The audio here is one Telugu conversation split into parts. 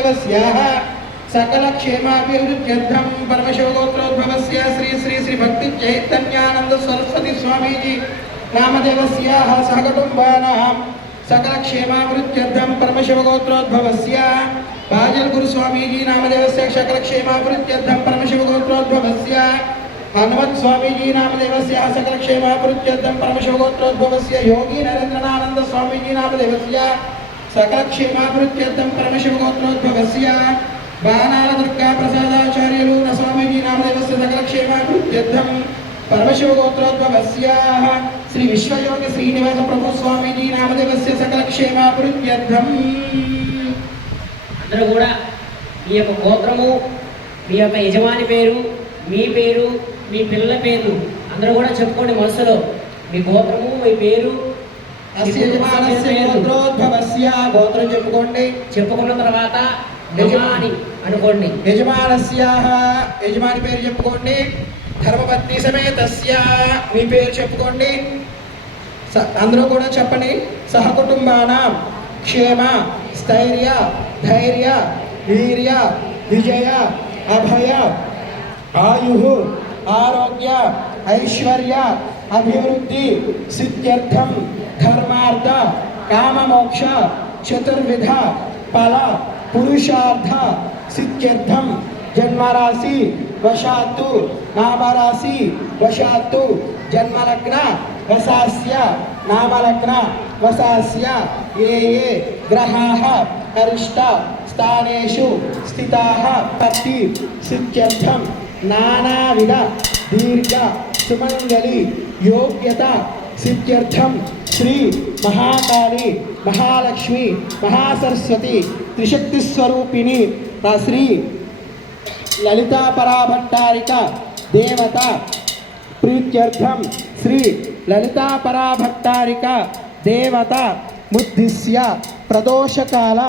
నామదేవస్యాః సకల క్షేమాభివృద్ధ్యర్థం పరమశివగోత్రోద్భవస్య శ్రీ శ్రీ శ్రీ భక్తి చైతన్యానంద సరస్వతి స్వామీజీ నామదేవస్యాః సహకుటుంబానాం సకల క్షేమాభివృద్ధ్యర్థం పరమశివగోత్రోద్భవస్య బాజల్ గురు స్వామీజీ నామదేవస్య సకల క్షేమాభివృద్ధ్యర్థం పరమశివగోత్రోద్భవస్య హనుమత్ స్వామీజీ నామదేవస్య సకల క్షేమాభివృద్ధ్యర్థం పరమశివగోత్రోద్భవస్య యోగి నరేంద్రనానంద స్వామీజీ నామదేవస్య సకల పరమశివగోత్రోద్భవస్య బాణాల దుర్గా ప్రసాదాచార్యులు న స్వామీజీ నామదేవస్య సకల పరమశివగోత్రోద్భవస్య శ్రీ విశ్వయోగి శ్రీనివాస ప్రభు స్వామీజీ నామదేవస్య సకలక్షేమాభివృద్ధ్యర్థం అందరూ కూడా మీ యొక్క గోత్రము మీ యొక్క యజమాని పేరు మీ పేరు మీ పిల్లల పేరు అందరూ కూడా చెప్పుకోండి మనసులో. మీ గోత్రము మీ పేరు గోత్రం చెప్పుకోండి. చెప్పుకున్న తర్వాత యజమాని అనుకోండి. యజమానస్య యజమాని పేరు చెప్పుకోండి. ధర్మపత్ని సమేతస్య మీ పేరు చెప్పుకోండి. అందరూ కూడా చెప్పండి. సహకుటుంబానాం క్షేమ స్థైర్య ధైర్య వీర్య విజయ అభయ ఆయు ఆరోగ్య ఐశ్వర్య అభివృద్ధి సిద్ధ్యర్థం ధర్మార్థ కామమోక్ష చతుర్విధ ఫల పురుషార్థ సిద్ధ్యర్థం జన్మరాశి వశాత్తు నామరాశి వశాత్తు జన్మలగ్న వశాస్య నామలగ్న వశాస్య ఏ ఏ గ్రహాः కరిష్ట స్థానేషు స్థితాः భక్తి సిద్ధ్యర్థం నానావిధ దీర్ఘ సుమంగళి యోగ్యత సిద్ధ్యర్థం శ్రీ మహాకాళి మహాలక్ష్మి మహాసరస్వతి త్రిశక్తి స్వరూపిణి శ్రీ లలితా పరాభట్టారిక దేవత ప్రీత్యర్థం శ్రీ లలితా పరాభట్టారిక దేవత ముద్దిశ్య ప్రదోషకాల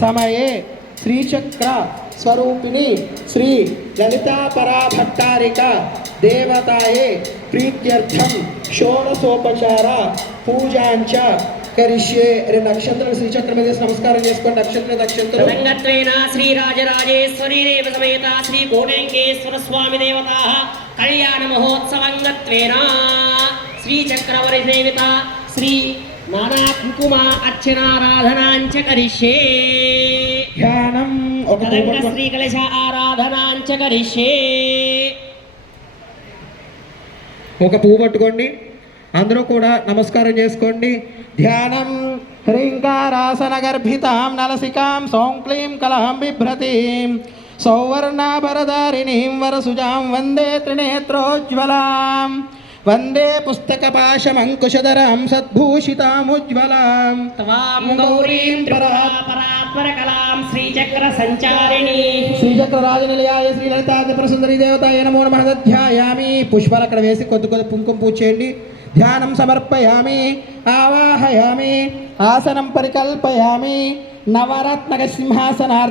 సమయే శ్రీచక్ర స్వరూపిణి శ్రీ లలితాపరా భట్టారిక దేవతాయే ప్రీత్యర్థం షోడశోపచార పూజాంచ కరిష్యే. అరే నక్షత్రం శ్రీచక్రం మీద నమస్కారం చేసుకోండి. నక్షత్ర నక్షత్రం. తదంగత్వేన శ్రీరాజరాజేశ్వరీ దేవ సమేత శ్రీ కోటంకేశ్వర స్వామి దేవత. కళ్యాణ మహోత్సవంగత్వేన శ్రీచక్రవరి సేవిత శ్రీ నానా కుంకుమ అర్చనారాధనాంచ కరిష్యే. ఒక ఆరాధనాంచ కరిష్యే. పువ్వు పట్టుకోండి. అందరూ కూడా నమస్కారం చేసుకోండి. ధ్యానం హ్రీంకారాసన గర్భితాం నలసికాం సౌంక్లీం కలహం బిభ్రతీం సౌవర్ణాభరధారిణీం వరసుజాం వందే త్రినేత్రోజ్వలాం. వందే పుస్తకపాశమంకుశధరాం సద్భూషితాముజ్వలాం త్వాం గౌరీం పరాత్పర కలాం శ్రీచక్ర సంచారిణి శ్రీచక్రరాజనిలయాయ శ్రీ లలితాదిప్రసుందరి దేవతాయ నమో నమః దధ్యాయామి పుష్పాలు అక్కడ వేసి కొద్ది కొద్ది కుంకుమ పూజ చేయండి ధ్యానం సమర్పయామి ఆవాహయామి ఆసనం పరికల్పయామి నవరత్నక సింహాసనార్